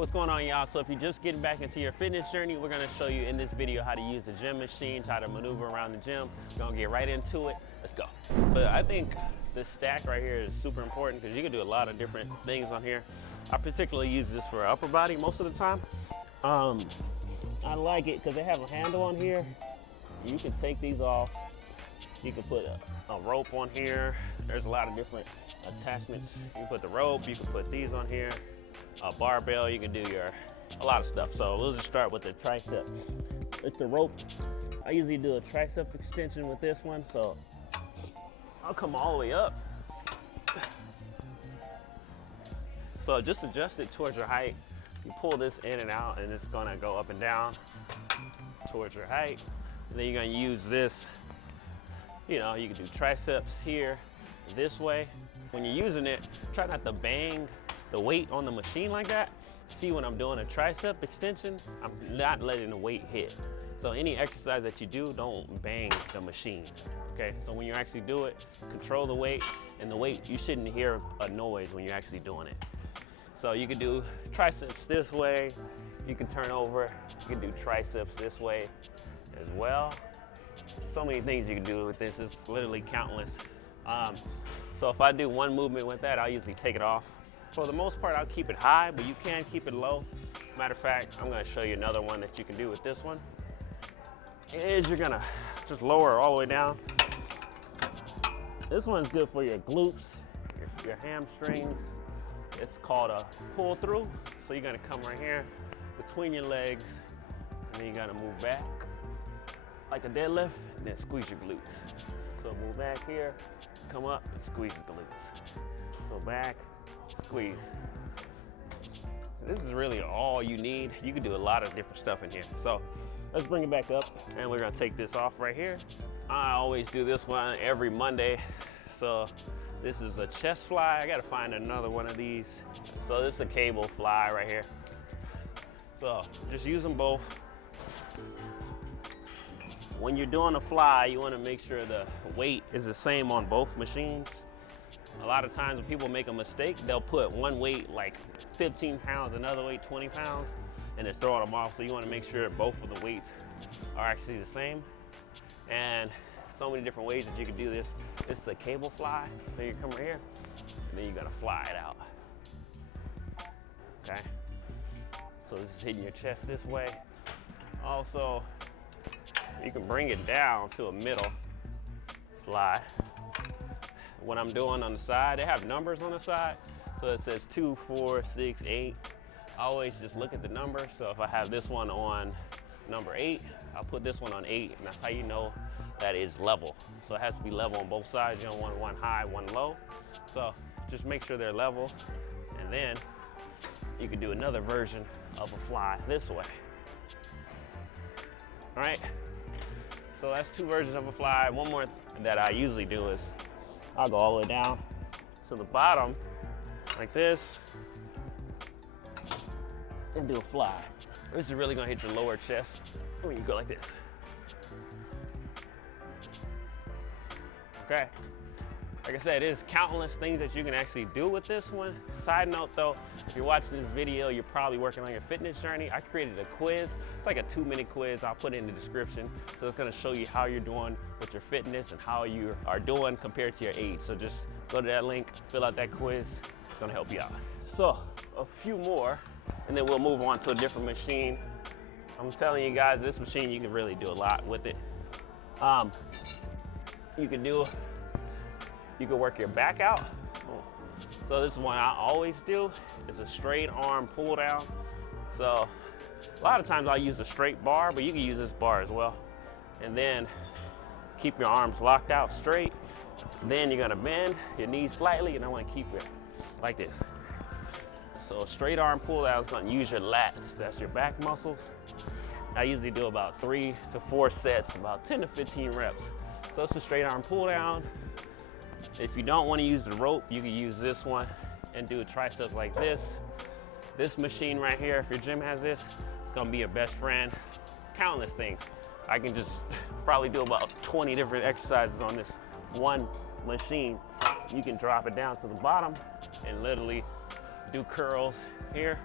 What's going on, y'all? So if you're just getting back into your fitness journey, we're gonna show you in this video how to use the gym machines, how to maneuver around the gym. We're gonna get right into it. Let's go. But I think this stack right here is super important because you can do a lot of different things on here. I particularly use this for upper body most of the time. I like it because they have a handle on here. You can take these off. You can put a rope on here. There's a lot of different attachments. You can put the rope, you can put these on here. A barbell, you can do a lot of stuff. So we'll just start with the tricep. It's the rope. I usually do a tricep extension with this one. So I'll come all the way up. So just adjust it towards your height. You pull this in and out and it's gonna go up and down towards your height. And then you're gonna use this, you know, you can do triceps here, this way. When you're using it, try not to bang the weight on the machine like that. See, when I'm doing a tricep extension, I'm not letting the weight hit. So any exercise that you do, don't bang the machine, okay? So when you actually do it, control the weight, and the weight, you shouldn't hear a noise when you're actually doing it. So you can do triceps this way, you can turn over, you can do triceps this way as well. So many things you can do with this, it's literally countless. So if I do one movement with that, I'll usually take it off. For the most part, I'll keep it high, but you can keep it low. Matter of fact, I'm gonna show you another one that you can do with this one. Is you're gonna just lower it all the way down. This one's good for your glutes, your hamstrings. It's called a pull through. So you're gonna come right here between your legs, and then you're gonna move back like a deadlift, and then squeeze your glutes. So move back here, come up, and squeeze the glutes. Go back, squeeze. This is really all you need. You can do a lot of different stuff in here. So let's bring it back up, and we're gonna take this off right here. I always do this one every Monday. So this is a chest fly. I gotta find another one of these. So this is a cable fly right here. So just use them both. When you're doing a fly, you wanna make sure the weight is the same on both machines. A lot of times when people make a mistake, they'll put one weight like 15 pounds, another weight 20 pounds, and just throw them off. So you wanna make sure both of the weights are actually the same. And so many different ways that you can do this. This is a cable fly. So you come right here, and then you're gonna fly it out. Okay? So this is hitting your chest this way. Also, you can bring it down to a middle fly. What I'm doing on the side, they have numbers on the side. So it says 2, 4, 6, 8. I always just look at the number. So if I have this one on number 8, I'll put this one on 8, and that's how you know that is level. So it has to be level on both sides. You don't want one high, one low. So just make sure they're level, and then you can do another version of a fly this way. All right, so that's two versions of a fly. One more that I usually do is I'll go all the way down to the bottom like this and do a fly. This is really gonna hit your lower chest when you go like this. Okay, like I said, there's countless things that you can actually do with this one. Side note though, if you're watching this video, you're probably working on your fitness journey. I created a quiz. It's like a 2-minute quiz. I'll put it in the description. So it's gonna show you how you're doing with your fitness and how you are doing compared to your age. So just go to that link, fill out that quiz. It's gonna help you out. So a few more, and then we'll move on to a different machine. I'm telling you guys, this machine, you can really do a lot with it. You can work your back out. So this is one I always do. It's a straight arm pull down. So a lot of times I'll use a straight bar, but you can use this bar as well. And then keep your arms locked out straight. Then you're gonna bend your knees slightly, and I wanna keep it like this. So a straight arm pull down is gonna use your lats. That's your back muscles. I usually do about 3 to 4 sets, about 10 to 15 reps. So it's a straight arm pull down. If you don't want to use the rope, you can use this one and do a tricep like this. This machine right here, if your gym has this, it's gonna be your best friend. Countless things. I can just probably do about 20 different exercises on this one machine. You can drop it down to the bottom and literally do curls here.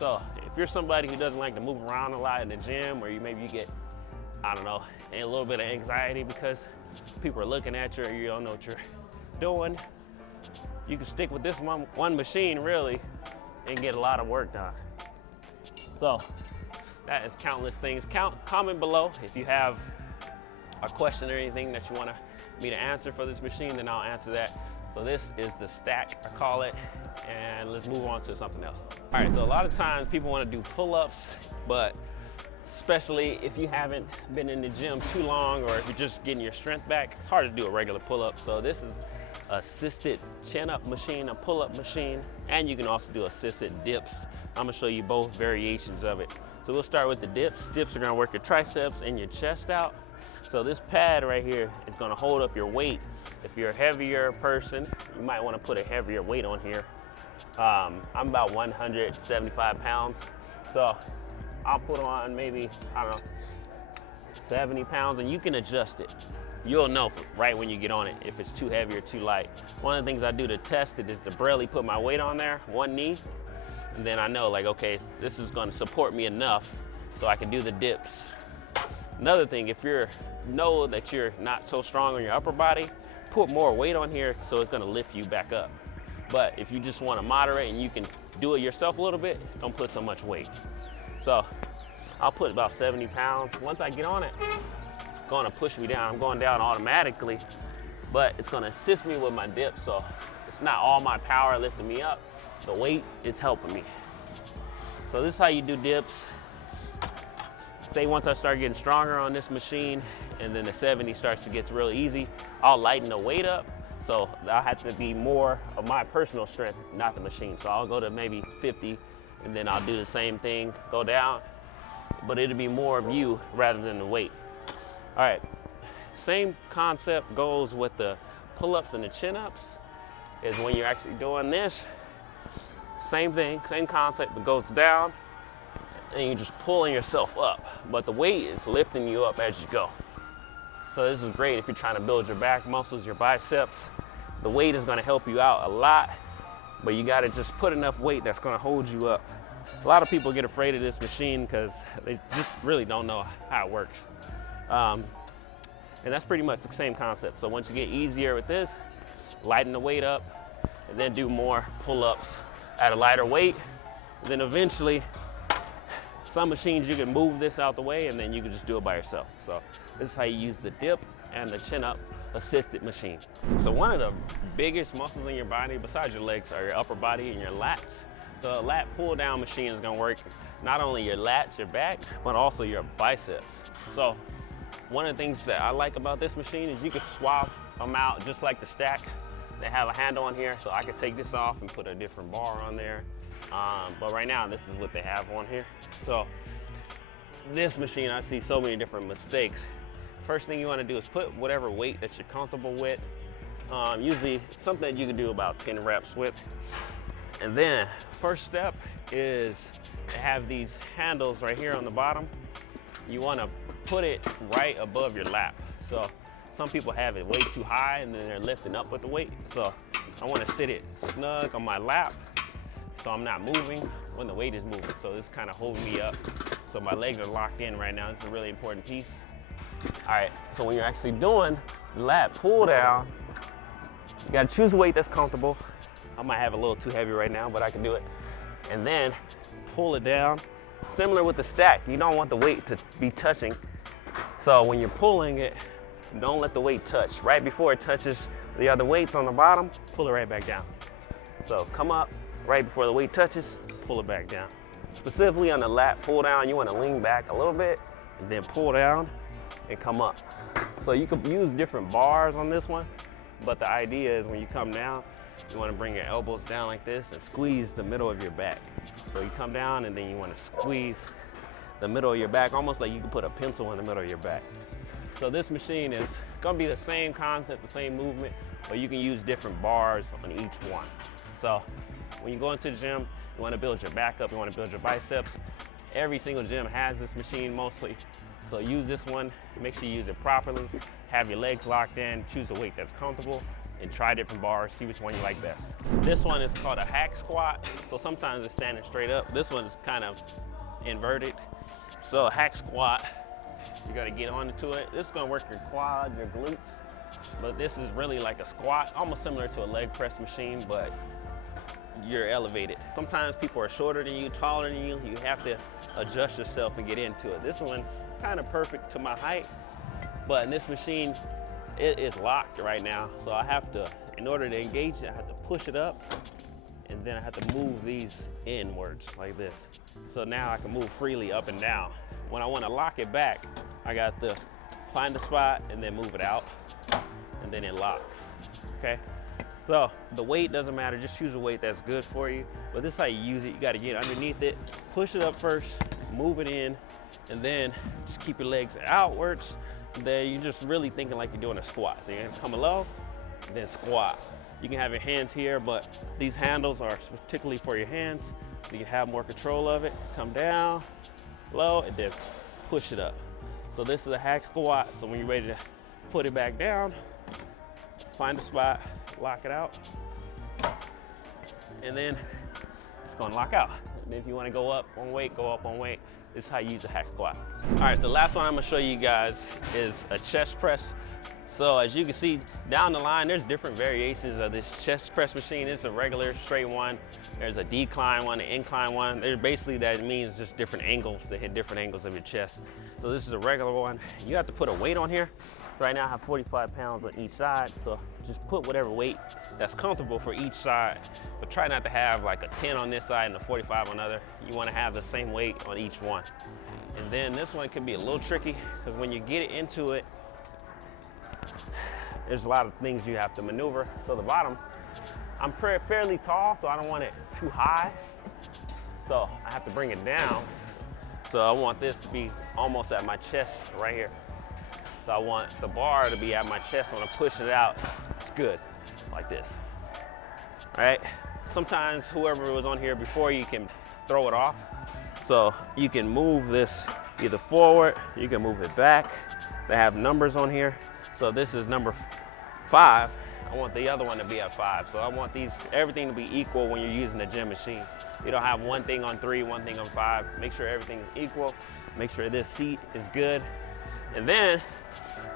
So if you're somebody who doesn't like to move around a lot in the gym, or maybe you get, I don't know, a little bit of anxiety because people are looking at you or you don't know what you're doing, you can stick with this one machine really and get a lot of work done. So that is countless things. Comment below if you have a question or anything that you want me to answer for this machine, then I'll answer that. So this is the stack, I call it, and let's move on to something else. All right, so a lot of times people want to do pull-ups, but especially if you haven't been in the gym too long, or if you're just getting your strength back, it's hard to do a regular pull-up. So this is assisted chin-up machine, a pull-up machine, and you can also do assisted dips. I'm gonna show you both variations of it. So we'll start with the dips. Dips are gonna work your triceps and your chest out. So this pad right here is gonna hold up your weight. If you're a heavier person, you might wanna put a heavier weight on here. I'm about 175 pounds. So I'll put on maybe, I don't know, 70 pounds, and you can adjust it. You'll know right when you get on it if it's too heavy or too light. One of the things I do to test it is to barely put my weight on there, one knee, and then I know like, okay, this is gonna support me enough so I can do the dips. Another thing, if you know that you're not so strong on your upper body, put more weight on here so it's gonna lift you back up. But if you just wanna moderate and you can do it yourself a little bit, don't put so much weight. So I'll put about 70 pounds. Once I get on it, it's gonna push me down. I'm going down automatically, but it's gonna assist me with my dip. So it's not all my power lifting me up. The weight is helping me. So this is how you do dips. Say once I start getting stronger on this machine and then the 70 starts to get real easy, I'll lighten the weight up. So I'll have to be more of my personal strength, not the machine. So I'll go to maybe 50 and then I'll do the same thing, go down, but it'll be more of you rather than the weight. All right, same concept goes with the pull-ups and the chin-ups, is when you're actually doing this, same thing, same concept, but goes down, and you're just pulling yourself up, but the weight is lifting you up as you go. So this is great if you're trying to build your back muscles, your biceps. The weight is gonna help you out a lot, but you gotta just put enough weight that's gonna hold you up. A lot of people get afraid of this machine because they just really don't know how it works. And that's pretty much the same concept. So once you get easier with this, lighten the weight up, and then do more pull-ups at a lighter weight. And then eventually, some machines you can move this out the way and then you can just do it by yourself. So this is how you use the dip and the chin-up assisted machine. So one of the biggest muscles in your body besides your legs are your upper body and your lats. The lat pull down machine is gonna work not only your lats, your back, but also your biceps. So one of the things that I like about this machine is you can swap them out just like the stack. They have a handle on here, so I can take this off and put a different bar on there. But right now, this is what they have on here. So this machine, I see so many different mistakes. First thing you wanna do is put whatever weight that you're comfortable with. Usually something that you can do about 10 reps with. And then first step is to have these handles right here on the bottom. You wanna put it right above your lap. So some people have it way too high and then they're lifting up with the weight. So I wanna sit it snug on my lap so I'm not moving when the weight is moving. So this kind of holds me up. So my legs are locked in right now. This is a really important piece. All right, so when you're actually doing the lat pull down, you gotta choose a weight that's comfortable. I might have a little too heavy right now, but I can do it. And then pull it down. Similar with the stack, you don't want the weight to be touching. So when you're pulling it, don't let the weight touch. Right before it touches the other weights on the bottom, pull it right back down. So come up, right before the weight touches, pull it back down. Specifically on the lat pull down, you wanna lean back a little bit and then pull down and come up. So you could use different bars on this one, but the idea is when you come down, you wanna bring your elbows down like this and squeeze the middle of your back. So you come down and then you wanna squeeze the middle of your back, almost like you can put a pencil in the middle of your back. So this machine is gonna be the same concept, the same movement, but you can use different bars on each one. So when you go into the gym, you wanna build your back up, you wanna build your biceps. Every single gym has this machine mostly. So use this one, make sure you use it properly, have your legs locked in, choose a weight that's comfortable, and try different bars, see which one you like best. This one is called a hack squat. So sometimes it's standing straight up. This one is kind of inverted. So a hack squat, you gotta get onto it. This is gonna work your quads, your glutes, but this is really like a squat, almost similar to a leg press machine, but you're elevated. Sometimes people are shorter than you, taller than you. You have to adjust yourself and get into it. This one's kind of perfect to my height, but in this machine, it is locked right now. So I have to, in order to engage it, I have to push it up, and then I have to move these inwards like this. So now I can move freely up and down. When I want to lock it back, I got to find a spot and then move it out, and then it locks, okay? So the weight doesn't matter, just choose a weight that's good for you. But this is how you use it. You got to get underneath it, push it up first, move it in, and then just keep your legs outwards. Then you're just really thinking like you're doing a squat. So you're gonna come low, then squat. You can have your hands here, but these handles are particularly for your hands, so you can have more control of it. Come down, low, and then push it up. So this is a hack squat. So when you're ready to put it back down, find a spot, lock it out, and then it's gonna lock out. And if you wanna go up on weight, go up on weight. This is how you use a hack squat. All right, so the last one I'm gonna show you guys is a chest press. So as you can see down the line, there's different variations of this chest press machine. It's a regular straight one. There's a decline one, an incline one. There's basically that means just different angles to hit different angles of your chest. So this is a regular one. You have to put a weight on here. Right now I have 45 pounds on each side, so just put whatever weight that's comfortable for each side, but try not to have like a 10 on this side and a 45 on the other. You wanna have the same weight on each one. And then this one can be a little tricky, because when you get into it, there's a lot of things you have to maneuver. So the bottom, I'm fairly tall, so I don't want it too high. So I have to bring it down. So I want this to be almost at my chest right here. So I want the bar to be at my chest. When I push it out, it's good, like this, all right? Sometimes whoever was on here before, you can throw it off. So you can move this either forward, you can move it back. They have numbers on here. So this is number 5. I want the other one to be at 5. So I want everything to be equal when you're using the gym machine. You don't have one thing on 3, one thing on 5. Make sure everything is equal. Make sure this seat is good. And then,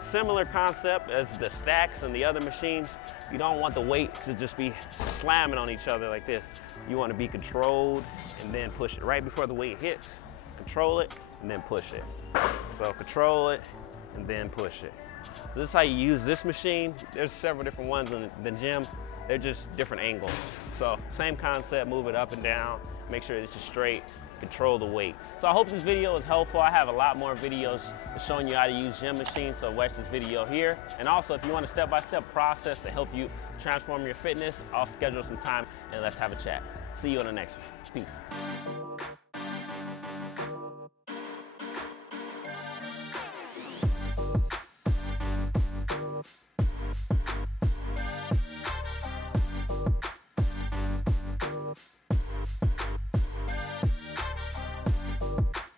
similar concept as the stacks and the other machines, you don't want the weight to just be slamming on each other like this. You want to be controlled and then push it. Right before the weight hits, control it and then push it. So control it and then push it. So this is how you use this machine. There's several different ones in the gym. They're just different angles. So same concept, move it up and down, make sure this is straight, control the weight. So I hope this video was helpful. I have a lot more videos showing you how to use gym machines, so watch this video here. And also, if you want a step-by-step process to help you transform your fitness, I'll schedule some time and let's have a chat. See you on the next one. Peace.